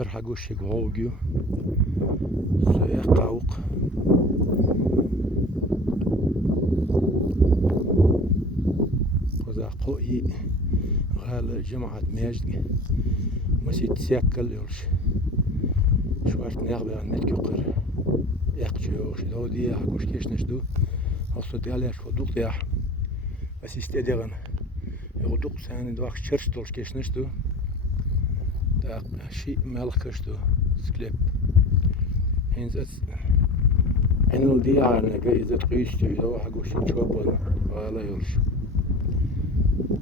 هر حقوش يقوغيو سيقاوق وذا قوئي غال جماعة ماجد مسيت سيكل يولش شوارت نغبي عن متكوقر يقجوش دو دي حقوش كيش نشدو أصد ياليش ودوق دياح بس يستدغن يودوق ساني دواق شرشتولش كيش نشدو دا شيء مالك كشدو سكليب هنز أس إنو دي عنا إذا تقيستو دو حقوش يتشوبون ولا يولش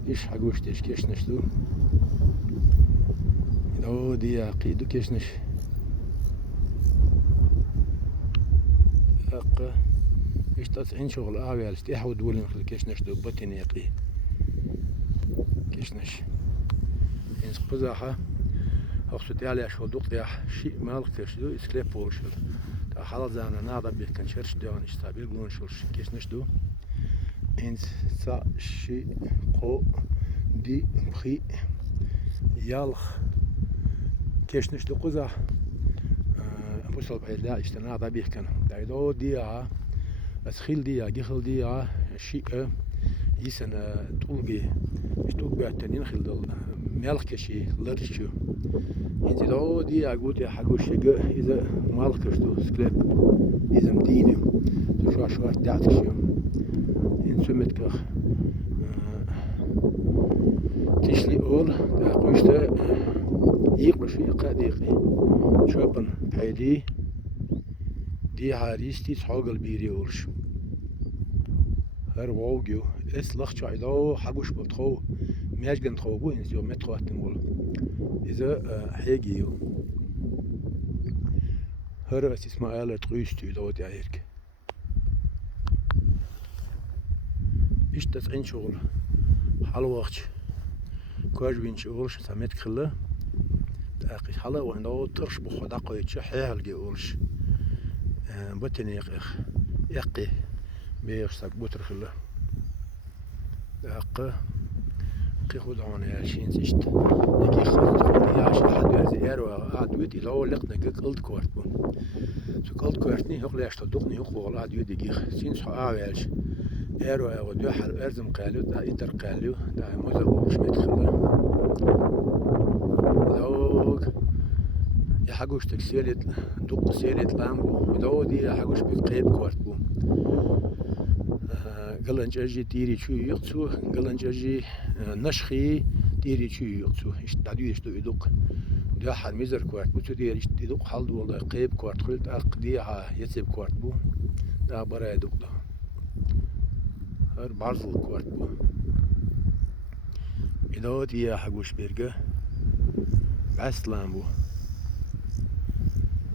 إيش حقوش تيش كيش نشدو دو دي قيدو كيش نش أق إيش تصعين شغل أعوال استيحو دولين خل كيش نشدو بطين يقي كيش نش إنس قزاحة أقصد على أشهر دوق ديح شيء مالك كشدو إسكليب بولشل تا حالا زانا نادا بيكن شرش ديان إشتابيل قلون شلش كيش نشدو إنس سا شيء قو دي بخي يالخ كيش نشدو قزاح بوصل بعيد لا اشتنا نادا بيكن دايدو ديها أسخيل ديها جيخل ديها شيء يسن طولقي اشتوق بيعتنين خلدل مالك كشي لرشو انت دو دي اقول يا حقوش اذا مالك شتو سكليب اذا مديني شو شو دعت شو ان سمتك تشلي اول قشته يقبل شي قديقي شوبن بحيدي دي هاريستي صوغل بيري ورش هر واوجيو اس لخ عيدو حقوش بتخو ماجن تخوبو انزيو مترو تنقول إذا حيجيو هر اسماعيل تقيستو لو دايرك إيش تسعين شغل حال وقت كواج بين شغل سميت كله دقيق حلا وعنده ترش بخدا قويتش حيال جيولش بتني يقي بيرسك بوتر كله دقيق خود عن هالشين زشت نجي خود عن ياش أحد يرزير وعدويت إلى أول لقنا قلت كورت بون سو قلت كورتني هقول ياش تدقني هقول عدويت يجي سين صح عايش إيرو ودو حل أرزم قالوا دا إنتر قالوا دا مزر وش متخلا دوك يا حقوش تكسيلت دق سيلت لامبو ودو دي يا حقوش بقيب كورت بون قلنج أجي تيري شو يقصو قلنج أجي نشخي تيري شو يقصو إيش تعدي إيش تقدق ده حد مزر كوارت بو تدي إيش تدق حال والله قيب كوارت خلت أقديها يسيب كوارت بو ده برا يدق ده هر بعرض كوارت بو إدوت يا حقوش بيرجع بعسلان بو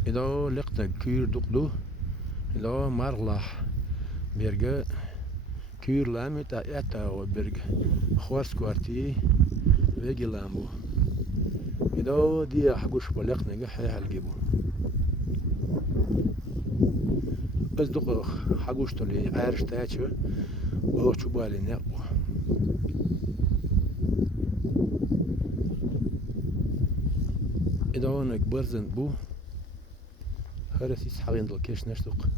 إدو لقنا كير دقدو إدو مرلح بيرجع كير لامت أتا وبرج خوارس كوارتي ويجي لامبو إذا دي حقوش بلقنا جحي هالجيبو بس دق حقوش تلي عارش تاچه أو شو بالي نقبو إذا أنا برزن بو هرسيس حقين دل كيش نشتق